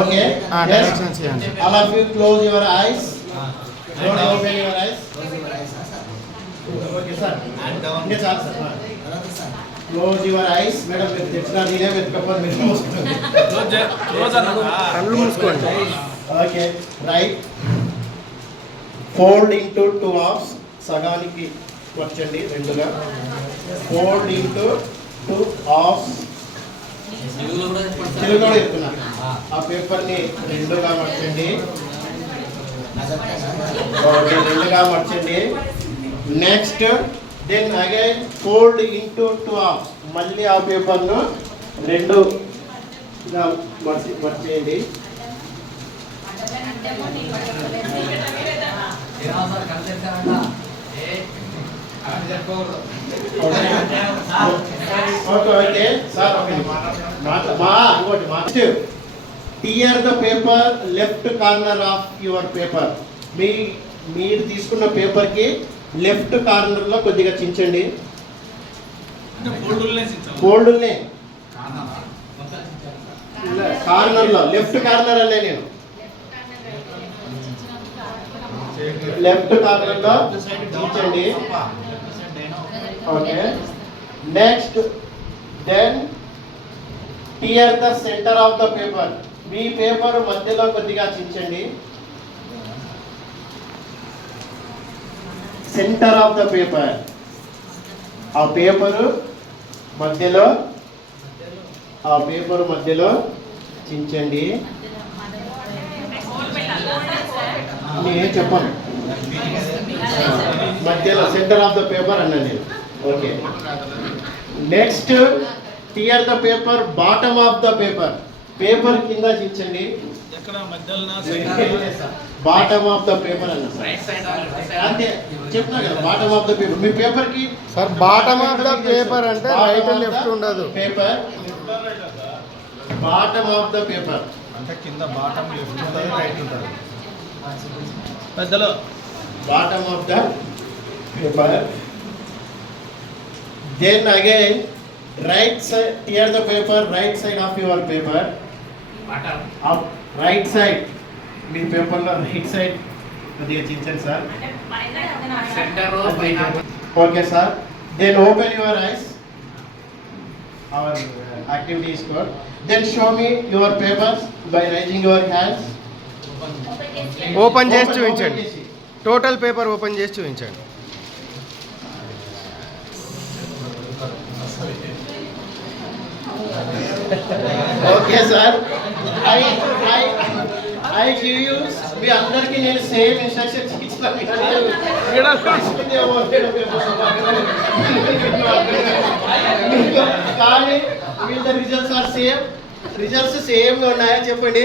Okay. Directions చేయండి. All of you close your eyes. Don't open your eyes. Okay, sir. ఇంకా చాలు sir. Close your eyes. Madam మీరు తెచ్చినా నేనే వెతకపోతే మీరు మూసుకోండి. కళ్ళు మూసుకోండి. Okay right. ఫోల్డ్ ఇంటూ 2 halves. సగానికి వచ్చండి రెండుగా. ఫోల్డ్ ఇంటూ 2 halves. తెలుగులో చెప్తున్నా. ఆ పేపర్ని రెండుగా మార్చండి. రెండుగా మార్చండి. Next then again fold into 2 halves. మళ్ళీ ఆ పేపర్ను రెండుగా మార్చేయండి. Okay sir tear the paper left corner of your paper. మీరు తీసుకున్న పేపర్ కి లెఫ్ట్ కార్నర్ లో కొద్దిగా చించండి. ఫోల్డ్నే కార్నర్ లో లెఫ్ట్ కార్నర్ అనే నేను లెఫ్ట్ కార్నర్ లో చించండి. Okay next then tear the centre of the paper. మీ పేపర్ మధ్యలో కొద్దిగా చించండి. Centre of the paper. ఆ పేపరు మధ్యలో చించండి. నేను చెప్పాను మధ్యలో సెంటర్ ఆఫ్ ద పేపర్ అన్నా నేను. Okay next tear the paper bottom of the paper. Paper కింద చించండి. బాటమ్ ఆఫ్ ద పేపర్ అన్న అంతే చెప్తున్నా కదా. బాటమ్ ఆఫ్ ద పేపర్ మీ పేపర్ కి sir bottom of the paper అంటే రైట్ లెఫ్ట్ ఉండదు. Paper bottom of the paper అంటే కింద బాటమ్ లెఫ్ట్ ఉంటుంది, రైట్ ఉంటుంది. పెద్దలో bottom of the paper. Then again right side tear the paper right side of your paper. Right side మీ పేపర్లో right side కొద్దిగా చించండి sir. Okay sir. Then open your eyes. Our activity is good. Then show me your papers by raising your hands. Open చేసి చూపించండి. Total paper open చేసి చూపించండి. Okay sir. I give you మీ అందరికీ నేను same instructions ఇచ్చాను కానీ వీళ్ళ results are same. Results same గా ఉన్నాయా చెప్పండి.